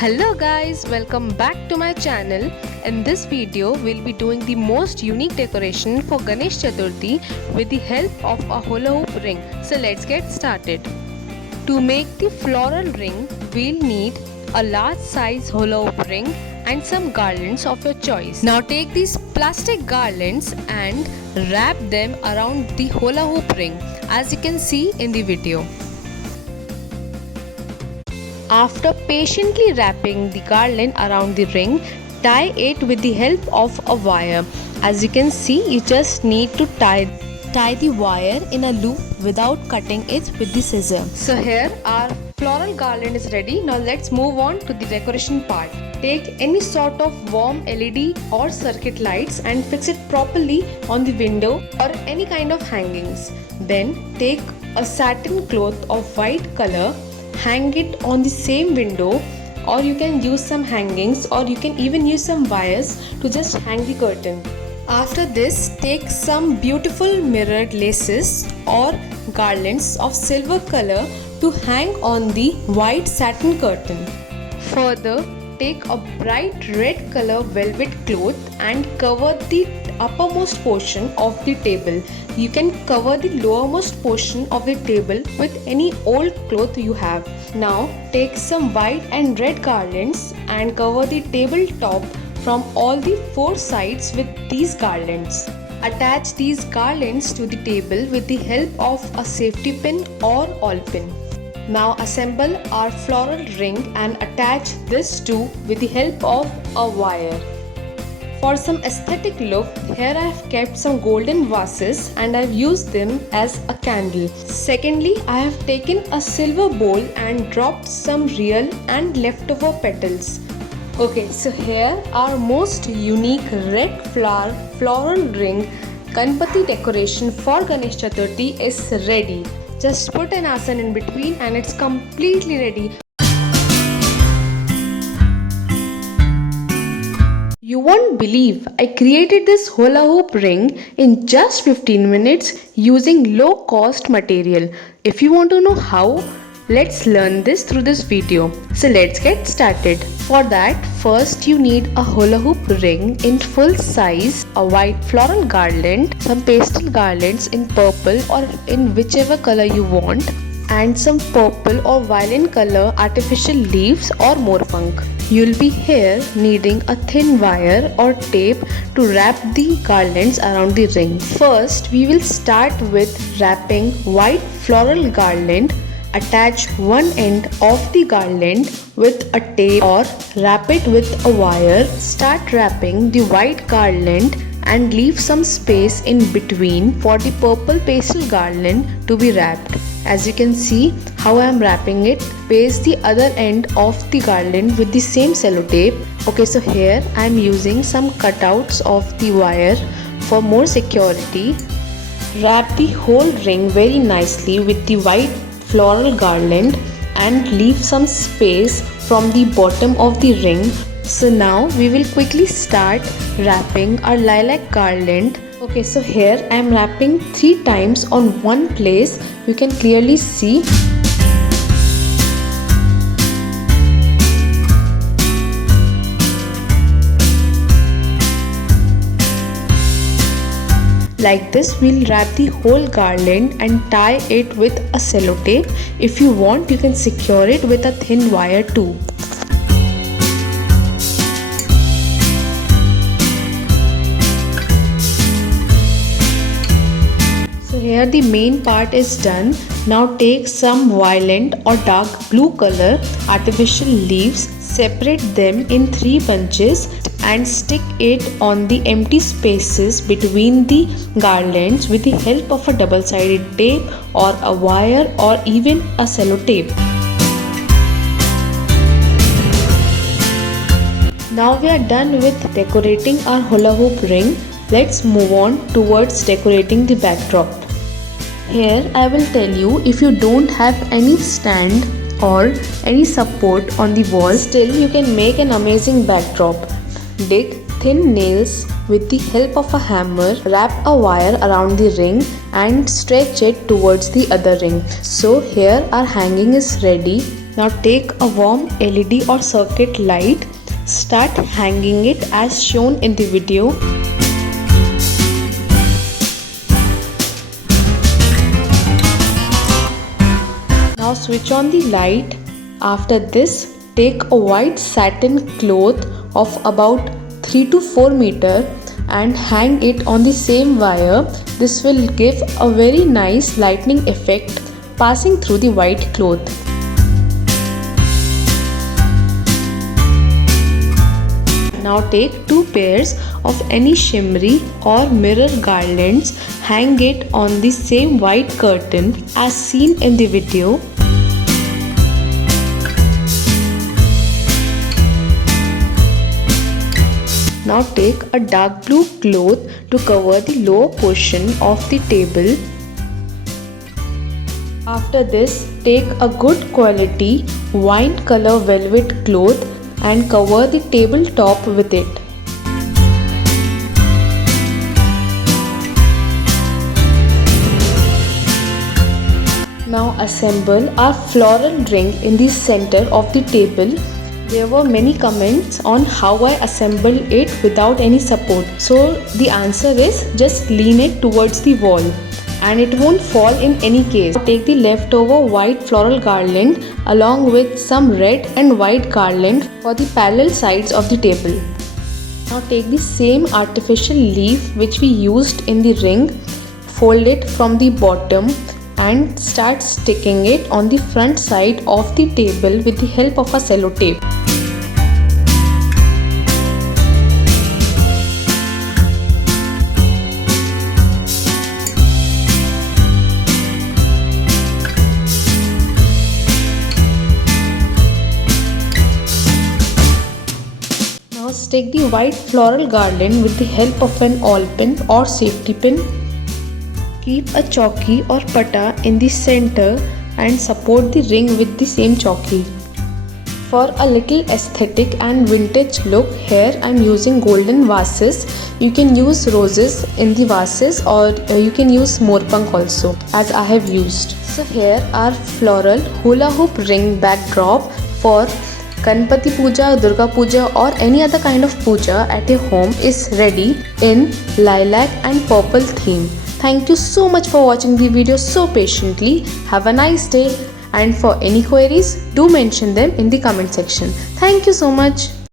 Hello guys, welcome back to my channel. In this video, we'll be doing the most unique decoration for Ganesh Chaturthi with the help of a hula hoop ring. So let's get started. To make the floral ring, we'll need a large size hula hoop ring and some garlands of your choice. Now take these plastic garlands and wrap them around the hula hoop ring as you can see in the video. After patiently wrapping the garland around the ring, tie it with the help of a wire. As you can see, you just need to tie the wire in a loop without cutting it with the scissor. So here our floral garland is ready. Now let's move on to the decoration part. Take any sort of warm LED or circuit lights and fix it properly on the window or any kind of hangings. Then take a satin cloth of white color, hang it on the same window, or you can use some hangings, or you can even use some wires to just hang the curtain. After this, take some beautiful mirrored laces or garlands of silver color to hang on the white satin curtain. Further, take a bright red color velvet cloth and cover the uppermost portion of the table. You can cover the lowermost portion of the table with any old cloth you have. Now take some white and red garlands and cover the tabletop from all the four sides with these garlands. Attach these garlands to the table with the help of a safety pin or awl pin. Now assemble our floral ring and attach this too with the help of a wire. For some aesthetic look, here I have kept some golden vases and I have used them as a candle. Secondly, I have taken a silver bowl and dropped some real and leftover petals. Okay, so here our most unique red floral ring Ganpati decoration for Ganesh Chaturthi is ready. Just put an asan in between and it's completely ready. You won't believe I created this hula hoop ring in just 15 minutes using low cost material. If you want to know how, let's learn this through this video. So let's get started. For that, first you need a hula hoop ring in full size, a white floral garland, some pastel garlands in purple or in whichever color you want, and some purple or violet color artificial leaves or morpunk. You'll be here needing a thin wire or tape to wrap the garlands around the ring. First, we will start with wrapping white floral garland. Attach one end of the garland with a tape or wrap it with a wire. Start wrapping the white garland and leave some space in between for the purple pastel garland to be wrapped. As you can see how I am wrapping it, paste the other end of the garland with the same sellotape. Okay, so here I am using some cutouts of the wire for more security. Wrap the whole ring very nicely with the white floral garland and leave some space from the bottom of the ring. So now we will quickly start wrapping our lilac garland. Okay, so here I am wrapping 3 times on one place. You can clearly see. Like this, we'll wrap the whole garland and tie it with a sellotape. If you want, you can secure it with a thin wire too. Here the main part is done. Now take some violet or dark blue color artificial leaves, separate them in 3 bunches and stick it on the empty spaces between the garlands with the help of a double-sided tape or a wire or even a sellotape. Now we are done with decorating our hula hoop ring. Let's move on towards decorating the backdrop. Here I will tell you, if you don't have any stand or any support on the wall, still you can make an amazing backdrop. Dig thin nails with the help of a hammer, wrap a wire around the ring and stretch it towards the other ring. So here our hanging is ready. Now take a warm LED or circuit light. Start hanging it as shown in the video. Now switch on the light. After this, take a white satin cloth of about 3 to 4 meter and hang it on the same wire. This will give a very nice lightning effect passing through the white cloth. Now take 2 pairs of any shimmery or mirror garlands, hang it on the same white curtain as seen in the video. Now take a dark blue cloth to cover the lower portion of the table. After this, take a good quality wine color velvet cloth and cover the tabletop with it. Now assemble our floral ring in the center of the table. There were many comments on how I assemble it without any support. So the answer is just lean it towards the wall and it won't fall in any case. Take the leftover white floral garland along with some red and white garland for the parallel sides of the table. Now take the same artificial leaf which we used in the ring, fold it from the bottom and start sticking it on the front side of the table with the help of a cello tape. Now stick the white floral garland with the help of an awl pin or safety pin. Keep a chowki or patta in the center and support the ring with the same chowki. For a little aesthetic and vintage look, here I am using golden vases. You can use roses in the vases or you can use morpang also, as I have used. So here our floral hula hoop ring backdrop for Ganpati Puja, Durga Puja or any other kind of puja at your home is ready in lilac and purple theme. Thank you so much for watching the video so patiently. Have a nice day, and for any queries, do mention them in the comment section. Thank you so much.